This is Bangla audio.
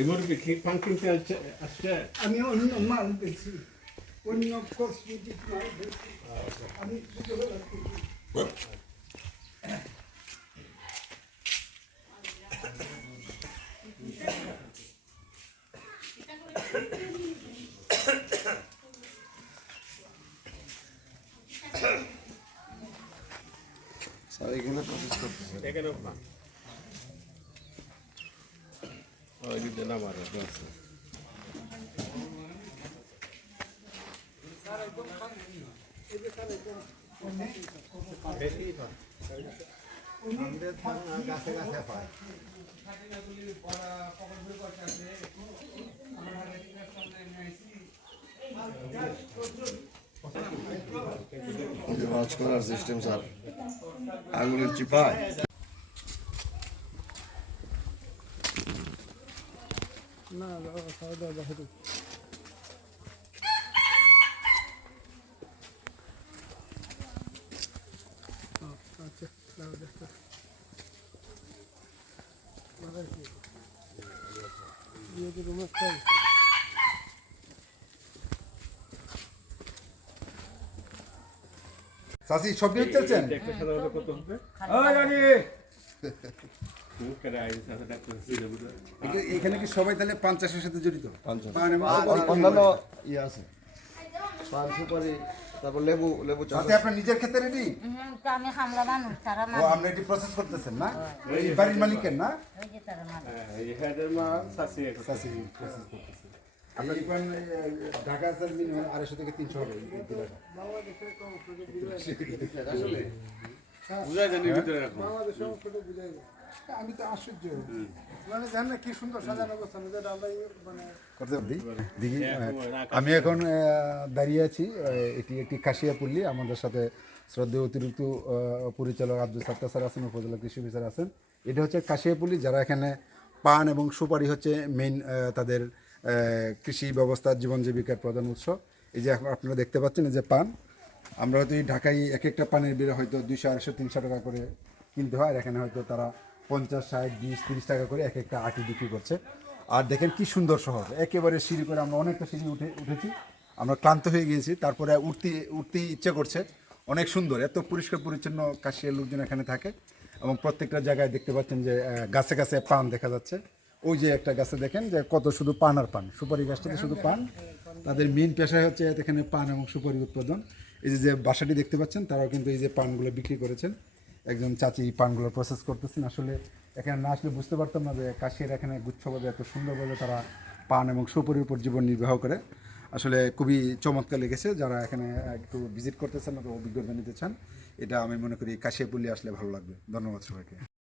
মুরগি কি কিনতে আসছে আমি অন্য মাল দেখছি অন্য কসমেটিক মাল বেছি আমি ছোটবেলা থেকে স্যার এগুলো প্রসেস করতেছে এখানে না ওই দিতে না মারে আছে গাছে গাছে হয় ওয়াচ করার সিস্টেম স্যার আঙুলের চিপায় না খাওয়া দাওয়া দেখো আচ্ছা দাও সাসি সব কিছু চলছেন এখানে কি সবাই তাহলে পান চাষের সাথে জড়িত ইয়ে আছে। তারপর লেবু লেবু আপনার নিজের ক্ষেত্রে ও এটি প্রসেস করতেছেন না? বাড়ির মালিকের না? ঢাকা মিনিমাম আড়াইশো থেকে তিনশো হবে বুঝাই যায় আমি তো আশ্চর্য। মানে না কি সুন্দর সাজানো গোছানো যেটা আমরা মানে করতে দেখি আমি এখন দাঁড়িয়ে আছি এটি একটি কাশিয়া কাশিয়াপল্লী। আমাদের সাথে শ্রদ্ধেয় অতিরিক্ত পরিচালক আব্দুল সাত্তার স্যার আছেন উপজেলা কৃষি অফিসার আছেন। এটা হচ্ছে কাশিয়াপল্লী যারা এখানে পান এবং সুপারি হচ্ছে মেইন তাদের কৃষি ব্যবস্থার জীবন জীবিকার প্রধান উৎস। এই যে আপনারা দেখতে পাচ্ছেন, এই যে পান, আমরা হয়তো এই ঢাকায় এক একটা পানের বিলে হয়তো দুইশো, আড়াইশো, তিনশো টাকা করে কিনতে হয়, আর এখানে হয়তো তারা পঞ্চাশ, ষাট, বিশ, তিরিশ টাকা করে এক একটা আটি বিক্রি করছে। আর দেখেন কি সুন্দর শহর, একেবারে সিঁড়ি করে আমরা অনেকটা সিঁড়ি উঠে, উঠেছি। আমরা ক্লান্ত হয়ে গিয়েছি, তারপরে উঠতে উঠতেই ইচ্ছে করছে। অনেক সুন্দর, এত পরিষ্কার পরিচ্ছন্ন কাশিয়ার লোকজন এখানে থাকে। এবং প্রত্যেকটা জায়গায় দেখতে পাচ্ছেন যে গাছে গাছে পান দেখা যাচ্ছে। ওই যে একটা গাছে দেখেন যে কত শুধু পান আর পান। সুপারি গাছটাতে শুধু পান। তাদের মেন পেশায় হচ্ছে এখানে পান এবং সুপারি উৎপাদন। এই যে যে বাসাটি দেখতে পাচ্ছেন, তারাও কিন্তু এই যে পানগুলো বিক্রি করেছেন। একজন চাচি এই পানগুলো প্রসেস করতেছেন। আসলে এখানে না আসলে বুঝতে পারতাম না যে কাশিয়ার এখানে গুচ্ছভাবে এত সুন্দরভাবে তারা পান এবং সুপারির উপর জীবন নির্বাহ করে। আসলে খুবই চমৎকার লেগেছে। যারা এখানে একটু ভিজিট করতে চান অথবা অভিজ্ঞতা নিতে চান, এটা আমি মনে করি কাশিয়াপল্লী আসলে ভালো লাগবে। ধন্যবাদ সবাইকে।